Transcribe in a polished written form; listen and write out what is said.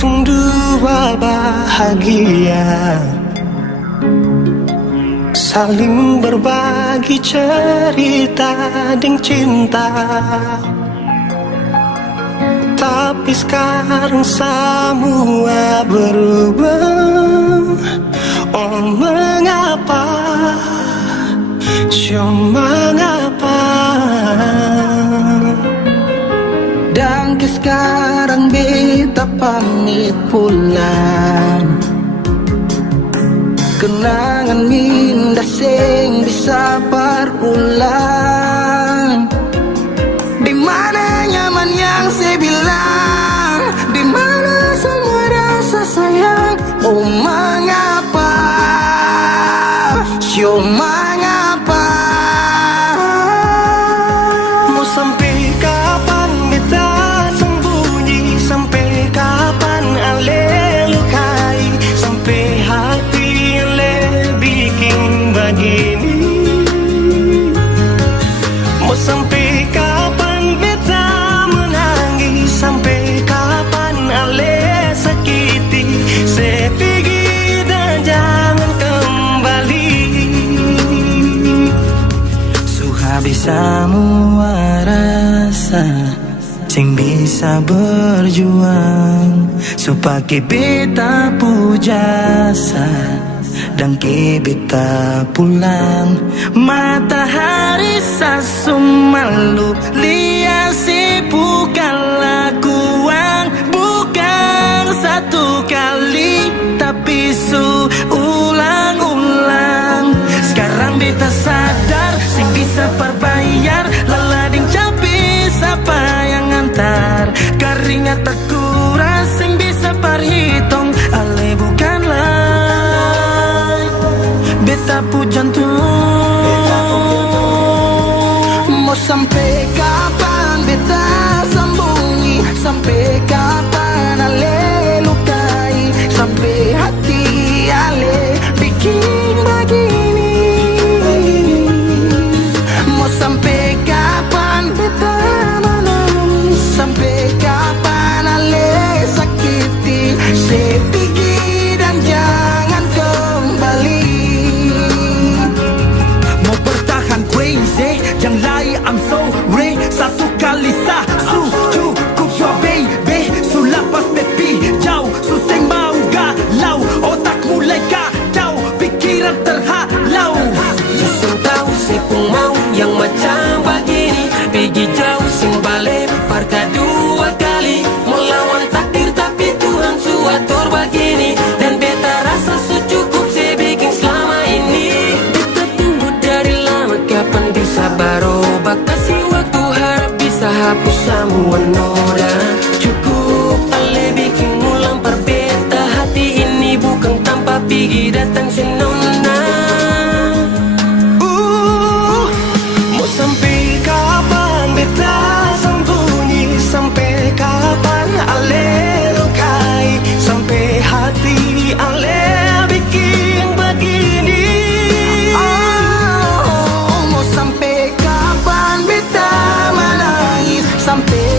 Tung dua bahagia, saling berbagi cerita dan cinta. Tapi sekarang semua berubah. Oh mengapa, mengapa? Dan sekarang beta pamit pulang. Kenangan minda sing bisa berulang. Di mana nyaman yang saya bilang, di mana semua rasa sayang. Oh mengapa, mengapa? Mau sampai kapan beta sembunyi, sampai kapan ale lukai, sampai hati ale bikin begini. Mau sampai kapan beta menangis, sampai kapan ale sakiti. Saya pergi dan jangan kembali. Habis semua rasa sing bisa berjuang, supaya beta pujasa dan ke beta pulang. Matahari sasumalu liasi bukan lakuang, bukan satu kali tapi ulang-ulang. Sekarang beta sadar sing bisa perbayar lalading capi siapa yang antar. Keringat terkuras sing bisa perhitung ale bukanlah beta pu jantung. Mau sampai kapan beta sembunyi, sampai kapan ale lukai, sampai hati ale bikin begini. Sampai kapan beta menangis, sampai kapan ale sakiti. Saya pergi dan jangan kembali. Mau bertahan crazy, yang lain I'm sorry. Satu kali sah cukup your baby. Sulapas baby jauh, susah mau galau. Otak mulai kacau, pikiran terhalau. Sing tahu sing pun mau yang macam begini, pergi jauh sing balik parka dua kali. Melawan takdir tapi Tuhan suatur begini, dan beta rasa secukup saya bikin selama ini. Beta tunggu dari lama kapan bisa berubah, kasih waktu harap bisa hapus semua noda. Cukup ale bikin ulang perbeta, hati ini bukan tanpa pergi datang senona. Sampai kapan beta sembunyi, sampai kapan ale lukai, sampai hati ale bikin begini. Oh, mau sampai kapan beta menangis, sampai